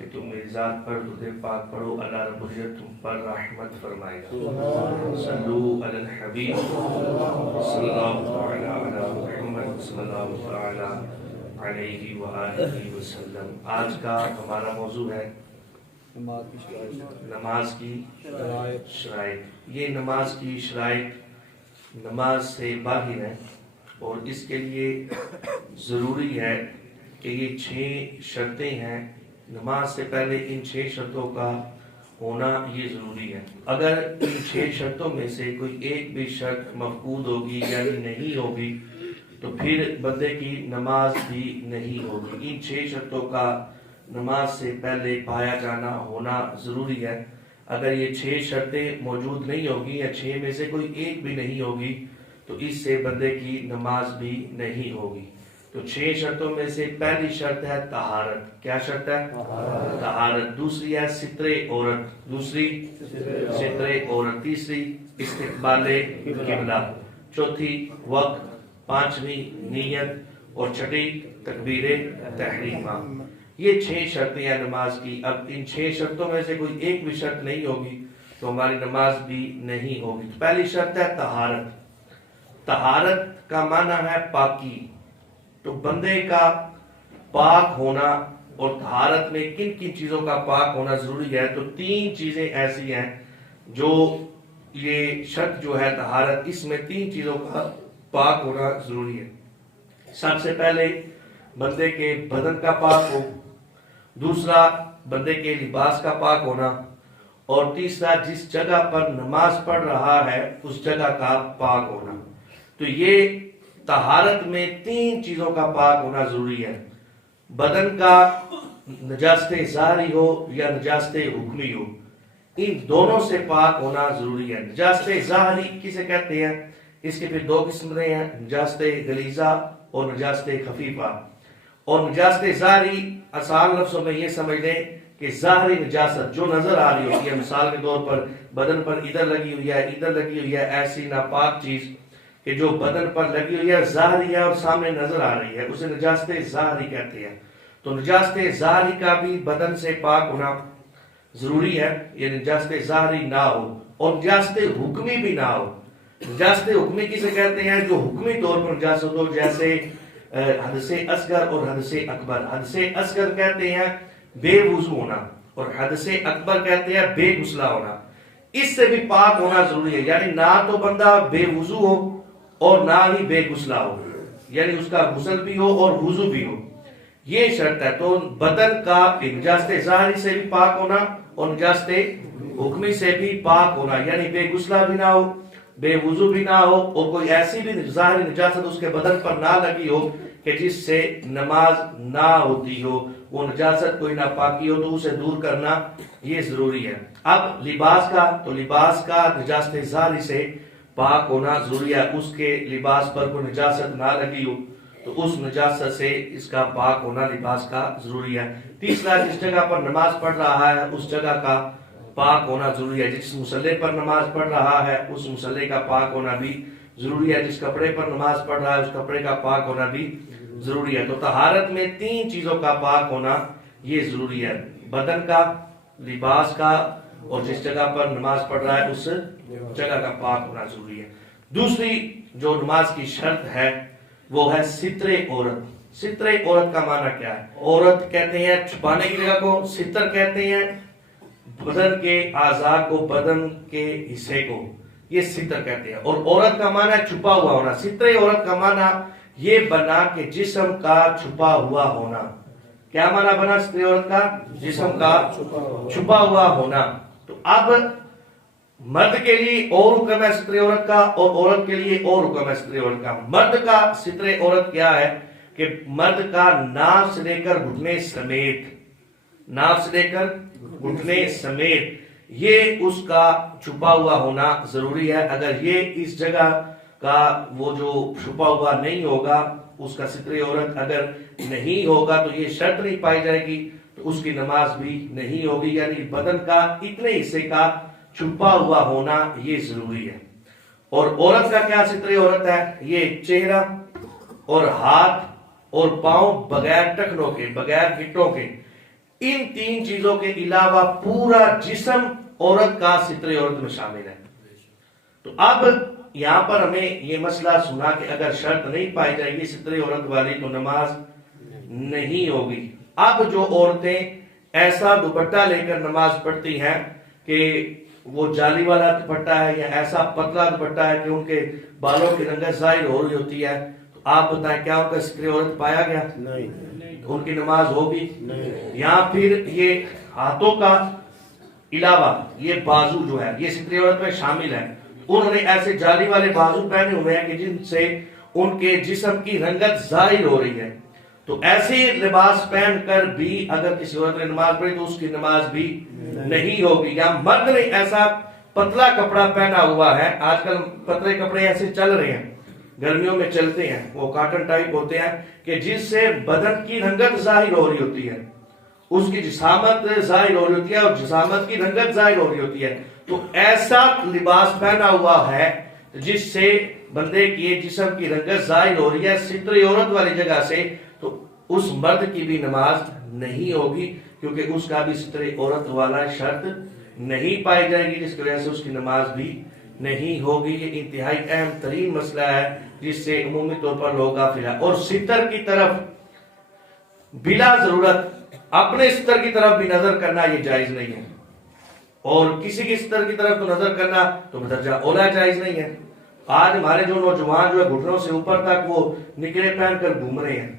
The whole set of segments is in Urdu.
کہ تم میری ذات پر درود پاک پڑھو، اللہ رب العزت تم پر رحمت فرمائے گا۔ صلو علی الحبیب صلی اللہ تعالی علی محمد صلی اللہ تعالی علیہ وآلہ وسلم۔ آج کا ہمارا موضوع ہے نماز کی شرائط۔ یہ نماز کی شرائط نماز سے باہر ہے اور اس کے لیے ضروری ہے کہ یہ 6 شرطیں ہیں۔ نماز سے پہلے ان 6 شرطوں کا ہونا یہ ضروری ہے۔ اگر ان 6 شرطوں میں سے کوئی ایک بھی شرط مفقود ہوگی یعنی نہیں ہوگی تو پھر بندے کی نماز بھی نہیں ہوگی۔ ان 6 شرطوں کا نماز سے پہلے پایا جانا ہونا ضروری ہے۔ اگر یہ 6 شرطیں موجود نہیں ہوگی یا 6 میں سے کوئی ایک بھی نہیں ہوگی تو اس سے بندے کی نماز بھی نہیں ہوگی۔ تو 6 شرطوں میں سے پہلی شرط ہے طہارت۔ کیا شرط ہے؟ طہارت۔ دوسری ہے ستر عورت، دوسری ستر عورت، تیسری استقبال قبلہ، چوتھی وقت، پانچویں نیت اور چھٹی تکبیر تحریمہ۔ یہ 6 شرطیں ہیں نماز کی۔ اب ان 6 شرطوں میں سے کوئی ایک بھی شرط نہیں ہوگی تو ہماری نماز بھی نہیں ہوگی۔ تو پہلی شرط ہے طہارت۔ طہارت کا معنی ہے پاکی۔ تو بندے کا پاک ہونا، اور طہارت میں کن کن چیزوں کا پاک ہونا ضروری ہے؟ تو 3 چیزیں ایسی ہیں جو یہ شرط جو ہے طہارت، اس میں 3 چیزوں کا پاک ہونا ضروری ہے۔ سب سے پہلے بندے کے بدن کا پاک ہو، دوسرا بندے کے لباس کا پاک ہونا، اور تیسرا جس جگہ پر نماز پڑھ رہا ہے اس جگہ کا پاک ہونا۔ تو یہ طہارت میں 3 چیزوں کا پاک ہونا ضروری ہے۔ بدن کا نجاست ظاہری ہو یا نجاست حکمی ہو، ان دونوں سے پاک ہونا ضروری ہے۔ نجاست ظاہری کسے کہتے ہیں؟ اس کے پھر 2 قسمیں ہیں، نجاست غلیظہ اور نجاست خفیفہ۔ اور نجاست ظاہری آسان لفظوں میں یہ سمجھ لیں کہ ظاہری نجاست جو نظر آ رہی ہوتی ہے، مثال کے طور پر بدن پر ادھر لگی ہوئی ہے، ادھر لگی ہوئی ہے، ایسی ناپاک چیز کہ جو بدن پر لگی ہوئی ہے، ظاہری ہے اور سامنے نظر آ رہی ہے، اسے نجاست ظاہری کہتے ہیں۔ تو نجاست ظاہری کا بھی بدن سے پاک ہونا ضروری ہے، یہ نجاست ظاہری نہ ہو، اور نجاست حکمی بھی نہ ہو۔ نجاست حکمی کسے کہتے ہیں؟ جو حکمی طور پر نجاست ہو، جیسے حدث اصغر اور حدث اکبر۔ حدث اصغر کہتے ہیں بے وضو ہونا، اور حدث اکبر کہتے ہیں بے غسلہ ہونا۔ اس سے بھی پاک ہونا ضروری ہے، یعنی نہ تو بندہ بے وضو ہو اور نہ ہی بے غسلہ ہو، یعنی اس کا غسل بھی ہو اور وضو بھی ہو، یہ شرط ہے۔ تو بدن کا نجاست ظاہری سے بھی پاک ہونا اور نجاست حکمی سے بھی پاک ہونا، یعنی بے غسلہ بھی نہ ہو، بے وضو بھی نہ ہو، اور کوئی ایسی بھی ظاہری نجاست اس کے بدن پر نہ لگی ہو کہ جس سے نماز نہ ہوتی ہو، وہ نجاست کوئی ناپاکی ہو تو اسے دور کرنا یہ ضروری ہے۔ اب لباس کا، تو لباس کا نجاست ظاہری سے پاک ہونا ضروری ہے، اس کے لباس پر کوئی نجاست نہ لگی ہو تو اس نجاست سے اس کا پاک ہونا لباس کا ضروری ہے۔ تیسرا جس جگہ پر نماز پڑھ رہا ہے اس جگہ کا پاک ہونا ضروری ہے، جس مصلی پر نماز پڑھ رہا ہے اس مصلی کا پاک ہونا بھی ضروری ہے، جس کپڑے پر نماز پڑھ رہا ہے اس کپڑے کا پاک ہونا بھی ضروری ہے۔ تو طہارت میں 3 چیزوں کا پاک ہونا یہ ضروری ہے، بدن کا، لباس کا، اور جس جگہ پر نماز پڑھ رہا ہے اس جگہ کا پاک ہونا ضروری ہے۔ دوسری جو نماز کی شرط ہے وہ ہے ستر عورت۔ ستر عورت کا معنی کیا ہے؟ عورت کہتے ہیں چھپانے کی جگہ کو، ستر کہتے ہیں بدن کے اعضاء کو، بدن کے حصے کو، یہ ستر کہتے ہیں۔ اور عورت کا معنی ہے چھپا ہوا ہونا۔ ستر عورت کا معنی یہ بنا کہ جسم کا چھپا ہوا ہونا۔ کیا معنی بنا ستر عورت کا؟ جسم کا چھپا ہوا ہونا۔ تو اب مرد کے لیے اور حکم ہے ستر عورت کا، اور عورت کے لیے اور حکم ہے ستر عورت کا۔ مرد کا ستر عورت کیا ہے کہ مرد کا ناف سے لے کر گھٹنے سمیت، ناف سے لے کر گھٹنے سمیت یہ اس کا چھپا ہوا ہونا ضروری ہے۔ اگر یہ اس جگہ کا وہ جو چھپا ہوا نہیں ہوگا، اس کا ستر عورت اگر نہیں ہوگا تو یہ شرط نہیں پائی جائے گی، تو اس کی نماز بھی نہیں ہوگی، یعنی بدن کا اتنے حصے کا چھپا ہوا ہونا یہ ضروری ہے۔ اور عورت کا کیا ستر عورت ہے؟ یہ چہرہ اور ہاتھ اور پاؤں بغیر ٹخنوں کے، بغیر گھٹوں کے، ان تین چیزوں کے علاوہ پورا جسم عورت کا ستر عورت میں شامل ہے. تو اب یہاں پر ہمیں یہ مسئلہ سنا کہ اگر شرط نہیں پائی جائے گی ستر عورت والی تو نماز نہیں ہوگی. اب جو عورتیں ایسا دوپٹہ لے کر نماز پڑھتی ہیں کہ وہ جالی والا دوپٹہ ہے یا ایسا پتلا دوپٹہ ہے کہ ان کے بالوں کی رنگت ظاہر ہو رہی ہوتی ہے، تو آپ بتائیں کیا ان کا ستر عورت پایا گیا؟ نہیں. ان کی نماز ہوگی نہیں. یا پھر یہ ہاتھوں کا علاوہ یہ بازو جو ہے یہ ستر عورت میں شامل ہے. انہوں نے ایسے جالی والے بازو پہنے ہوئے ہیں کہ جن سے ان کے جسم کی رنگت ظاہر ہو رہی ہے. تو ایسے لباس پہن کر بھی اگر کسی عورت نے نماز پڑھی تو اس کی نماز بھی نہیں ہوگی. یا مرد نے ایسا پتلا کپڑا پہنا ہوا ہے، آج کل پتلے کپڑے ایسے چل رہے ہیں، گرمیوں میں چلتے ہیں، وہ کاٹن ٹائپ ہوتے ہیں کہ جس سے بدن کی رنگت ظاہر ہو رہی ہوتی ہے، اس کی جسامت ظاہر ہو رہی ہوتی ہے اور جسامت کی رنگت ظاہر ہو رہی ہوتی ہے. تو ایسا لباس پہنا ہوا ہے جس سے بندے کی جسم کی رنگت ظاہر ہو رہی ہے ستر عورت والی جگہ سے، تو اس مرد کی بھی نماز نہیں ہوگی کیونکہ اس کا بھی ستر عورت والا شرط نہیں پائی جائے گی، جس کی وجہ سے اس کی نماز بھی نہیں ہوگی. یہ انتہائی اہم ترین مسئلہ ہے جس سے عمومی طور پر لوگ غافل ہیں. اور ستر کی طرف بلا ضرورت اپنے ستر کی طرف بھی نظر کرنا یہ جائز نہیں ہے، اور کسی کی ستر کی طرف تو نظر کرنا تو بدرجہ اولا جائز نہیں ہے. آج ہمارے جو نوجوان جو ہے گھٹنوں سے اوپر تک وہ نکرے پہن کر گھوم رہے ہیں،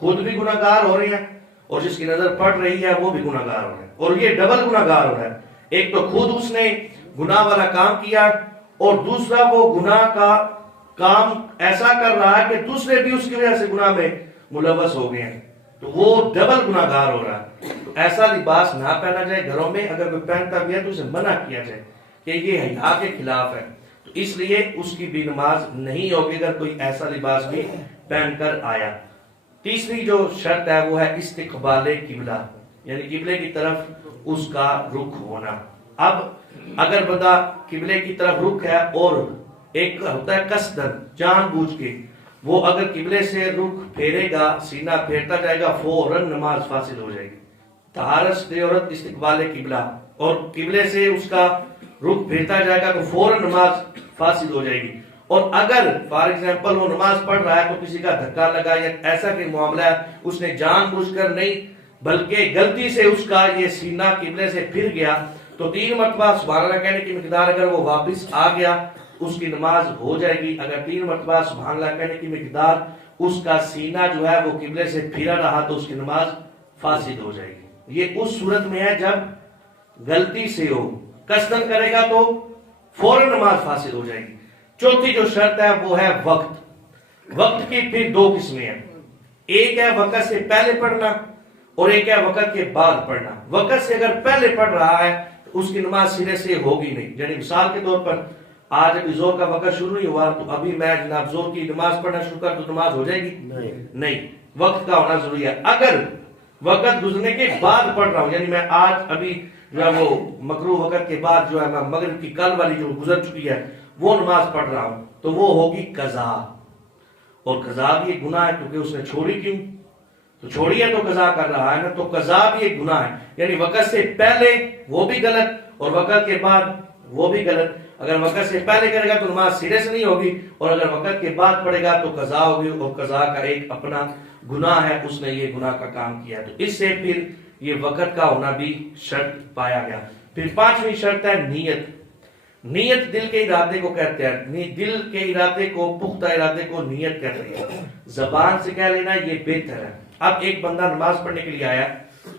خود بھی گناہگار ہو رہے ہیں اور جس کی نظر پڑ رہی ہے وہ بھی گناہگار ہو رہے ہیں، اور یہ ڈبل گناہگار ہو رہا ہے. ایک تو خود اس نے گناہ والا کام کیا اور دوسرا وہ گناہ کا کام ایسا کر رہا ہے کہ دوسرے بھی اس کی وجہ سے گناہ میں ملوث ہو گئے ہیں، تو وہ ڈبل گناہگار ہو رہا ہے. تو ایسا لباس نہ پہنا جائے. گھروں میں اگر کوئی پہنتا بھی ہے تو اسے منع کیا جائے کہ یہ حیا کے خلاف ہے، تو اس لیے اس کی بھی نماز نہیں ہوگی اگر کوئی ایسا لباس بھی پہن کر آیا. تیسری جو شرط ہے وہ ہے استقبال قبلہ، یعنی قبلے کی طرف اس کا رخ ہونا. اب اگر بندہ قبلے کی طرف رخ ہے اور ایک ہوتا ہے قصدن جان بوجھ کے، وہ اگر قبلے سے رخ پھیرے گا، سینہ پھیرتا جائے گا، فوراً نماز فاسد ہو جائے گی. طہارت ستر عورت استقبال قبلہ اور قبلے سے اس کا رخ پھیرتا جائے گا تو فوراً نماز فاسد ہو جائے گی. اور اگر فار ایگزامپل وہ نماز پڑھ رہا ہے تو کسی کا دھکا لگا یا ایسا کہ معاملہ ہے اس نے جان بوجھ کر نہیں بلکہ غلطی سے اس کا یہ سینہ قبلے سے پھر گیا، تو 3 مرتبہ سبحان اللہ کہنے کی مقدار اگر وہ واپس آ گیا اس کی نماز ہو جائے گی. اگر 3 مرتبہ سبحان اللہ کہنے کی مقدار اس کا سینہ جو ہے وہ قبلے سے پھرا رہا تو اس کی نماز فاسد ہو جائے گی. یہ اس صورت میں ہے جب غلطی سے ہو، قصدن کرے گا تو فوراً نماز فاسد ہو جائے گی. چوتھی جو شرط ہے وہ ہے وقت. وقت کی پھر 2 قسمیں ہیں، ایک ہے وقت سے پہلے پڑھنا اور ایک ہے وقت کے بعد پڑھنا. وقت سے اگر پہلے پڑھ رہا ہے تو اس کی نماز سرے سے ہوگی نہیں. یعنی مثال کے طور پر آج ابھی زور کا وقت شروع نہیں ہوا تو ابھی میں جناب زور کی نماز پڑھنا شروع کر تو نماز ہو جائے گی؟ نہیں. وقت کا ہونا ضروری ہے. اگر وقت گزرنے کے بعد پڑھ رہا ہوں، یعنی میں آج ابھی جو ہے وہ مکروہ وقت کے بعد جو ہے میں مغرب کی کل والی جو گزر چکی ہے وہ نماز پڑھ رہا ہوں تو وہ ہوگی قضا. اور قضا بھی ایک گناہ ہے کیونکہ اس نے چھوڑی کیوں؟ تو چھوڑی ہے تو قضا کر رہا ہے نا، تو قضا بھی ایک گناہ ہے. یعنی وقت سے پہلے وہ بھی غلط اور وقت کے بعد وہ بھی غلط. اگر وقت سے پہلے کرے گا تو نماز سرے سے نہیں ہوگی، اور اگر وقت کے بعد پڑھے گا تو قضا ہوگی، اور قضا کا ایک اپنا گناہ ہے، اس نے یہ گناہ کا کام کیا. تو اس سے پھر یہ وقت کا ہونا بھی شرط پایا گیا. پھر 5ویں شرط ہے نیت. نیت دل کے ارادے کو کہتے ہیں، دل کے ارادے کو، پختہ ارادے کو نیت کہتے ہیں. زبان سے کہہ لینا یہ بہتر ہے. اب ایک بندہ نماز پڑھنے کے لیے آیا،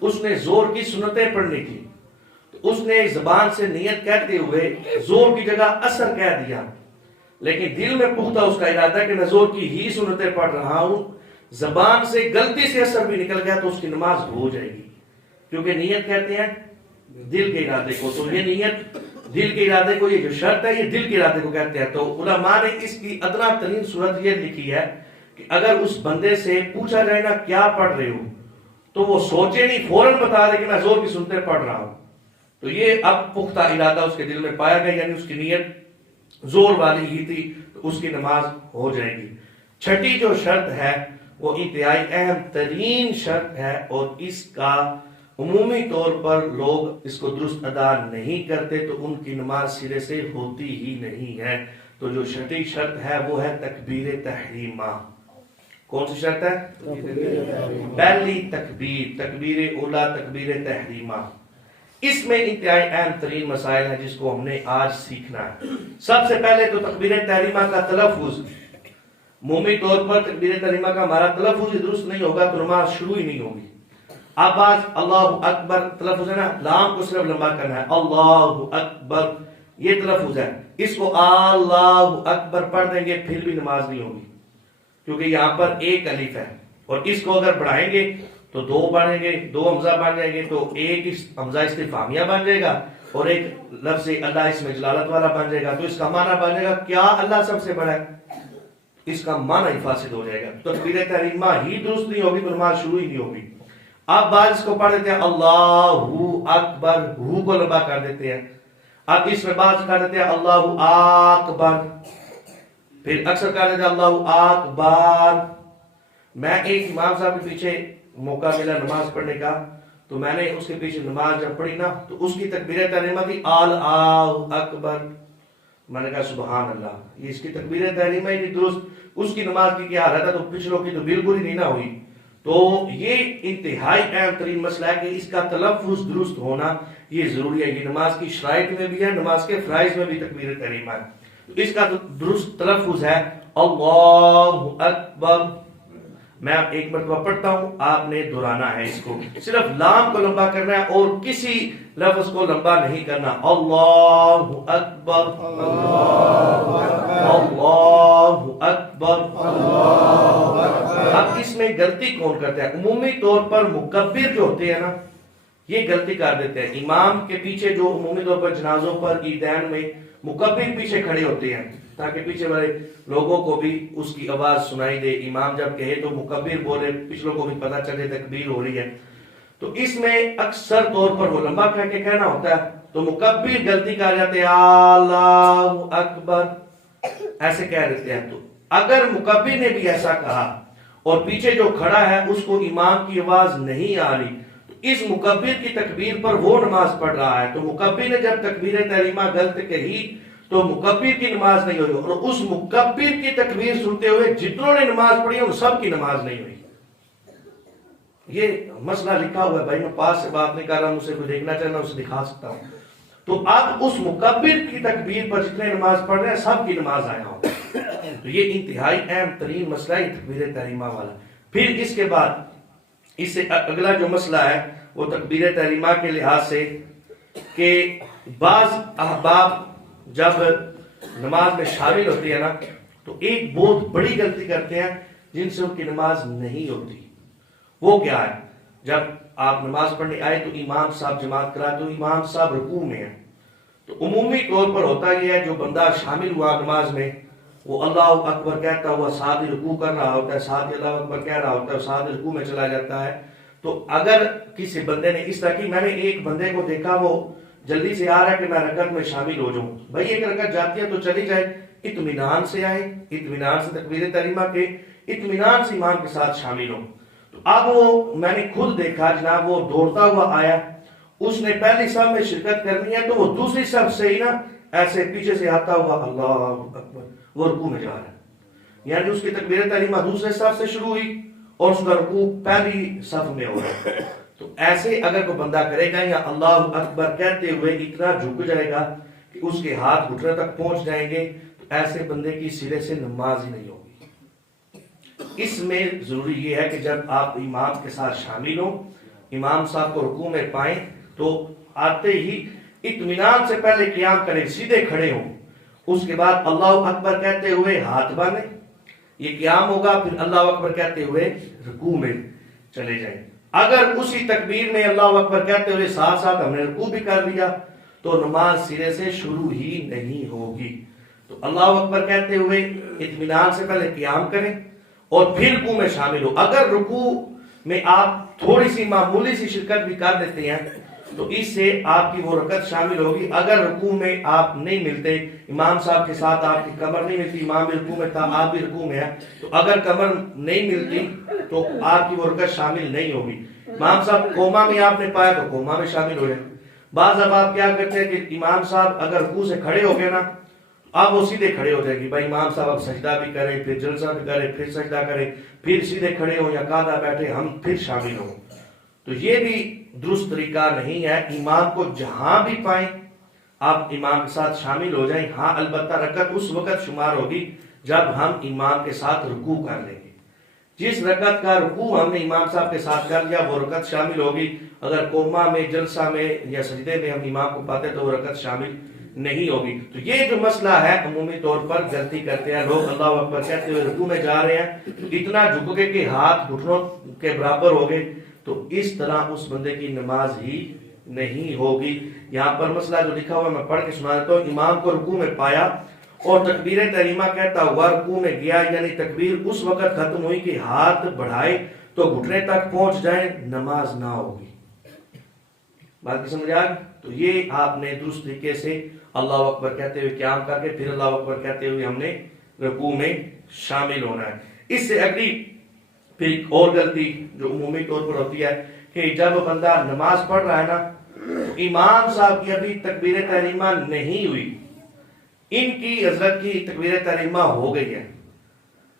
اس نے زور کی سنتیں پڑھنی تھی، تو اس نے زبان سے نیت کہتے ہوئے زور کی جگہ اثر کہہ دیا، لیکن دل میں پختہ اس کا ارادہ کہ میں زور کی ہی سنتیں پڑھ رہا ہوں، زبان سے غلطی سے اثر بھی نکل گیا تو اس کی نماز ہو جائے گی، کیونکہ نیت کہتے ہیں دل کے ارادے کو. تو یہ نیت دل کے ارادے کو، یہ جو شرط ہے یہ دل کے ارادے کو کہتے ہیں. تو علماء نے اس کی ادنا ترین صورت یہ لکھی ہے کہ اگر اس بندے سے پوچھا جائے نا کیا پڑھ رہے ہو تو وہ سوچے نہیں، فوراً بتا دے کہ میں زور کی سنتیں پڑھ رہا ہوں. تو یہ اب پختہ ارادہ اس کے دل میں پایا گیا، یعنی اس کی نیت زور والی ہی تھی تو اس کی نماز ہو جائے گی. 6ٹھی جو شرط ہے وہ انتہائی اہم ترین شرط ہے اور اس کا عمومی طور پر لوگ اس کو درست ادا نہیں کرتے تو ان کی نماز سرے سے ہوتی ہی نہیں ہے۔ تو جو چھٹی شرط ہے وہ ہے تکبیر تحریمہ۔ کون سی شرط ہے؟ پہلی تکبیر، تکبیر اولا، تکبیر تحریمہ۔ اس میں انتہائی اہم ترین مسائل ہیں جس کو ہم نے آج سیکھنا ہے۔ سب سے پہلے تو تکبیر تحریمہ کا تلفظ، عمومی طور پر تکبیر تحریمہ کا ہمارا تلفظ ہی درست نہیں ہوگا تو نماز شروع ہی نہیں ہوگی۔ اب آج اللہ اکبر تلفظ ہے نا، لام کو صرف لمبا کرنا ہے، اللہ اکبر یہ تلفظ ہے، اس کو اللہ اکبر پڑھ دیں گے پھر بھی نماز نہیں ہوگی، کیونکہ یہاں پر ایک الف ہے، اور اس کو اگر بڑھائیں گے تو دو بنیں گے، دو حمزہ بن جائیں گے تو ایک حمزہ استفہامیہ بن جائے گا اور ایک لفظ اللہ اس میں جلالت والا بن جائے گا، تو اس کا معنی بن جائے گا کیا اللہ سب سے بڑا ہے، اس کا معنی ہی فاسد ہو جائے گا، تو تکبیر تحریمہ ہی درست نہیں ہوگی تو نماز شروع ہی نہیں ہوگی۔ اب بعض اس کو پڑھ دیتے ہیں اللہ اکبر، ہو کو لمبا کر دیتے ہیں، اب اس میں بعض کر دیتے ہیں اللہ اکبر، پھر اکثر کر دیتے ہیں اللہ اکبر۔ میں ایک امام صاحب کے پیچھے موقع ملا نماز پڑھنے کا، تو میں نے اس کے پیچھے نماز جب پڑھی نا تو اس کی تکبیر تحریمہ تھی اللہ اکبر، میں نے کہا سبحان اللہ، یہ اس کی تکبیر تحریمہ ہی نہیں درست، اس کی نماز کی کیا حالت ہے، تو پچھلوں کی تو بالکل ہی نہیں نہ ہوئی۔ تو یہ انتہائی اہم ترین مسئلہ ہے کہ اس کا تلفظ درست ہونا یہ ضروری ہے، یہ نماز کی شرائط میں بھی ہے، نماز کے فرائض میں بھی تکبیر تحریمہ ہے، تو اس کا درست تلفظ ہے اللہ اکبر۔ میں ایک مرتبہ پڑھتا ہوں، آپ نے دہرانا ہے اس کو، صرف لام کو لمبا کرنا ہے اور کسی لفظ کو لمبا نہیں کرنا، اللہ اکبر اللہ اکبر۔ اب اس میں غلطی کون کرتا ہے؟ عمومی طور پر مکبر جو ہوتے ہیں نا یہ غلطی کر دیتے ہیں، امام کے پیچھے جو عمومی طور پر جنازوں پر عیدین میں مکبر پیچھے کھڑے ہوتے ہیں تاکہ پیچھے والے لوگوں کو بھی اس کی آواز سنائی دے، امام جب کہے تو مکبر بولے، پچھلوں کو بھی پتہ چلے تکبیر ہو رہی ہے، تو اس میں اکثر طور پر وہ لمبا کر کے کہنا ہوتا ہے تو مکبر غلطی کر جاتے ہیں اللہ اکبر ایسے کہہ دیتے ہیں۔ تو اگر مکبر نے بھی ایسا کہا اور پیچھے جو کھڑا ہے اس کو امام کی آواز نہیں آ رہی تو اس مکبر کی تکبیر پر وہ نماز پڑھ رہا ہے، تو مکبر نے جب تکبیر تحریمہ غلط کہی تو مکبر کی نماز نہیں ہوئی، اور اس مکبر کی تکبیر سنتے ہوئے جتنوں نے نماز پڑھی ان سب کی نماز نہیں ہوئی۔ یہ مسئلہ لکھا ہوا ہے بھائی، میں پاس سے بات نہیں کر رہا ہوں، مجھے کوئی دیکھنا چاہنا اسے دکھا سکتا ہوں۔ تو اب اس مکبر کی تکبیر پر جتنے نماز پڑھ رہے ہیں سب کی نماز آیا ہو، تو یہ انتہائی اہم ترین مسئلہ ہے تکبیر تحریمہ والا۔ پھر اس کے بعد اس سے اگلا جو مسئلہ ہے وہ تکبیر تحریمہ کے لحاظ سے کہ بعض احباب جب نماز میں شامل ہوتے ہیں نا تو ایک بہت بڑی غلطی کرتے ہیں جن سے ان کی نماز نہیں ہوتی۔ وہ کیا ہے؟ جب آپ نماز پڑھنے آئے تو امام صاحب جماعت کرا تو امام صاحب رکوع میں ہیں، تو عمومی طور پر ہوتا یہ ہے جو بندہ شامل ہوا نماز میں وہ اللہ اکبر کہتا ہوا ساتھ ہی رکوع کر رہا ہوتا ہے، ساتھ ہی اللہ اکبر کہہ رہا ہوتا ہے، ساتھ ہی رکوع میں چلا جاتا ہے۔ تو اگر کسی بندے نے اس طرح کی، میں نے ایک بندے کو دیکھا وہ جلدی سے آ رہا ہے کہ میں رکعت میں شامل ہو جاؤں، بھائی ایک رکعت جاتی ہے تو چلی جائے، اطمینان سے آئے، اطمینان سے تکبیر تحریمہ کے اطمینان سے امام کے ساتھ شامل ہوں۔ تو اب وہ میں نے خود دیکھا جناب، وہ دوڑتا ہوا آیا، اس نے پہلی صف میں شرکت کرنی ہے تو وہ دوسری صف سے ہی نا ایسے پیچھے سے آتا ہوا اللہ اکبر وہ رکوع میں جا رہا ہے، یعنی اس کی تکبیر تحریمہ دوسرے صف سے شروع ہوئی اور اس کا رکوع پہلی صف میں ہو رہا ہے۔ تو ایسے اگر کوئی بندہ کرے گا یا اللہ اکبر کہتے ہوئے اتنا جھک جائے گا کہ اس کے ہاتھ گھٹنے تک پہنچ جائیں گے تو ایسے بندے کی سرے سے نماز ہی نہیں ہوگی۔ اس میں ضروری یہ ہے کہ جب آپ امام کے ساتھ شامل ہوں، امام صاحب کو رکوع میں پائیں تو آتے ہی اطمینان سے پہلے قیام کریں، سیدھے کھڑے ہوں، اس کے بعد اللہ اکبر کہتے ہوئے ہاتھ باندھیں، یہ قیام ہوگا، پھر اللہ اکبر کہتے ہوئے رکوع میں چلے جائیں۔ اگر اسی تکبیر میں اللہ اکبر کہتے ہوئے ساتھ ساتھ ہم نے رکوع بھی کر لیا تو نماز سرے سے شروع ہی نہیں ہوگی۔ تو اللہ اکبر کہتے ہوئے اطمینان سے پہلے قیام کریں اور پھر رکوع میں شامل ہو۔ اگر رکوع میں آپ تھوڑی سی معمولی سی شرکت بھی کر دیتے ہیں تو اس سے آپ کی وہ رکعت شامل ہوگی۔ اگر رکوع میں آپ نہیں ملتے، امام صاحب کے ساتھ آپ کی کمر نہیں ملتی، امام بھی رکوع میں تھا آپ بھی رکوع میں ہیں، تو اگر کمر نہیں ملتی تو آپ کی وہ رکعت شامل نہیں ہوگی۔ امام صاحب کوما میں آپ نے پایا تو کوما میں شامل ہو جائیں. بعض اب آپ کیا کرتے ہیں کہ امام صاحب اگر رکوع سے کھڑے ہو گئے نا آپ وہ سیدھے کھڑے ہو جائیں گے. بھائی امام صاحب اب سجدہ بھی کریں پھر جلسہ بھی کریں پھر سجدہ کریں پھر سیدھے کھڑے ہوں یا قاعدہ بیٹھے ہم پھر شامل ہوں. تو یہ بھی درست طریقہ نہیں ہے. امام کو جہاں بھی پائیں آپ امام کے ساتھ شامل ہو جائیں. ہاں البتہ رکعت اس وقت شمار ہوگی جب ہم امام کے ساتھ رکوع کر لیں گے. جس رکعت کا رکوع ہم نے امام صاحب کے ساتھ کر لیا وہ رکعت شامل ہوگی. اگر قوما میں جلسہ میں یا سجدے میں ہم امام کو پاتے تو وہ رکعت شامل نہیں ہوگی. تو یہ جو مسئلہ ہے عمومی طور پر غلطی کرتے ہیں لوگ. اللہ اکبر کہتے ہوئے رکوع میں جا رہے ہیں اتنا جھک گئے کہ ہاتھ گھٹنوں کے برابر ہو گئے تو اس طرح اس بندے کی نماز ہی نہیں ہوگی. یہاں پر مسئلہ جو لکھا ہوا میں پڑھ کے سنا دیتا ہوں. امام کو رکوع میں پایا اور تکبیر تحریمہ کہتا ہوا رکوع میں گیا یعنی تکبیر اس وقت ختم ہوئی کہ ہاتھ بڑھائے تو گھٹنے تک پہنچ جائیں نماز نہ ہوگی. بات کی سمجھ آ گئی؟ تو یہ آپ نے درست طریقے سے اللہ اکبر کہتے ہوئے قیام کر کے پھر اللہ اکبر کہتے ہوئے ہم نے رکوع میں شامل ہونا ہے. اس سے اگلی پھر ایک اور غلطی جو عمومی طور پر ہوتی ہے کہ جب بندہ نماز پڑھ رہا ہے نا امام صاحب کی ابھی تکبیر تحریمہ نہیں ہوئی ان کی حضرت کی تکبیر تحریمہ ہو گئی ہے.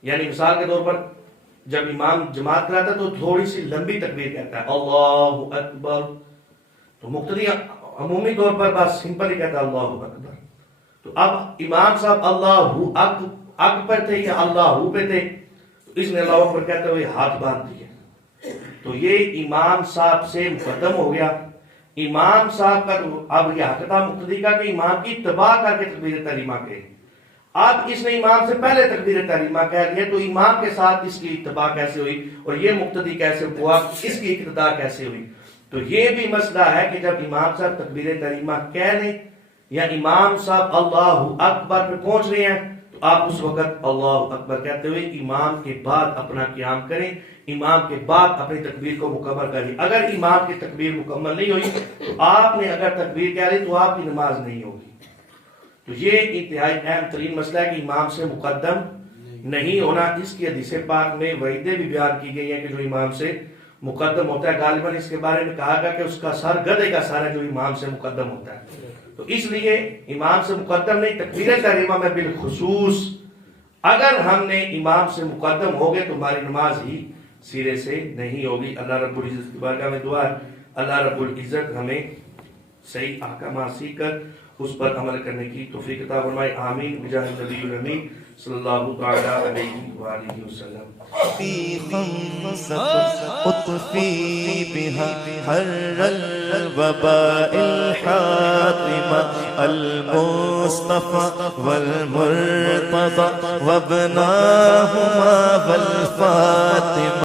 یعنی مثال کے طور پر جب امام جماعت کراتا ہے تو تھوڑی سی لمبی تکبیر کہتا ہے اللہ اکبر تو مقتدی عمومی طور پر بس سمپل ہی کہتا ہے اللہ اکبر. تو اب امام صاحب اللہ اکبر تھے یا اللہ پہ تھے تو اس نے اللہ اکبر کہتے ہوئے ہاتھ باندھ دیے تو یہ امام صاحب سے مقدم ہو گیا. امام صاحب کا تو اب یہ حق تھا مقتدی کا کہ امام کی اتباع کر کے تکبیر تحریمہ کہے. اب اس نے امام سے پہلے تکبیر تحریمہ کہہ دیا تو امام کے ساتھ اس کی اتباع کیسے ہوئی اور یہ مقتدی کیسے ہوا اس کی اقتداء کیسے ہوئی. تو یہ بھی مسئلہ ہے کہ جب امام صاحب تکبیر تحریمہ کہہ لیں یا امام صاحب اللہ اکبر پہ پہنچ رہے ہیں تو آپ اس وقت اللہ اکبر کہتے ہوئے امام کے بعد اپنا قیام کریں. امام کے بعد اپنی تکبیر کو مکمل کریں. اگر امام کی تکبیر مکمل نہیں ہوئی تو آپ نے اگر تکبیر کہہ لی تو آپ کی نماز نہیں ہوگی. تو یہ انتہائی اہم ترین مسئلہ ہے کہ امام سے مقدم نہیں ہونا. اس کی حدیث پاک میں وعیدیں بھی بیان کی گئی ہیں کہ جو امام سے مقدم ہوتا ہے غالباً اس کے بارے میں کہا گیا کہ اس کا سر گدھے کا سر ہے جو امام سے مقدم ہوتا ہے. تو اس لیے امام سے مقدم نہیں تکبیر تحریمہ میں بالخصوص اگر ہم نے امام سے مقدم ہو گئے تو ہماری نماز ہی سرے سے نہیں ہوگی. اللہ رب العزت کی بارگاہ میں دعا ہے اللہ رب العزت ہمیں صحیح احکامات سیکھ کر اس پر عمل کرنے کی توفیق عطا فرمائے. آمین بجاہ النبی الامین صلی اللہ تعالی علیہ وآلہ وسلم. في خمسة أطفي بها حر الوباء الحاطمة المصطفى والمرتضى وابناهما والفاطمة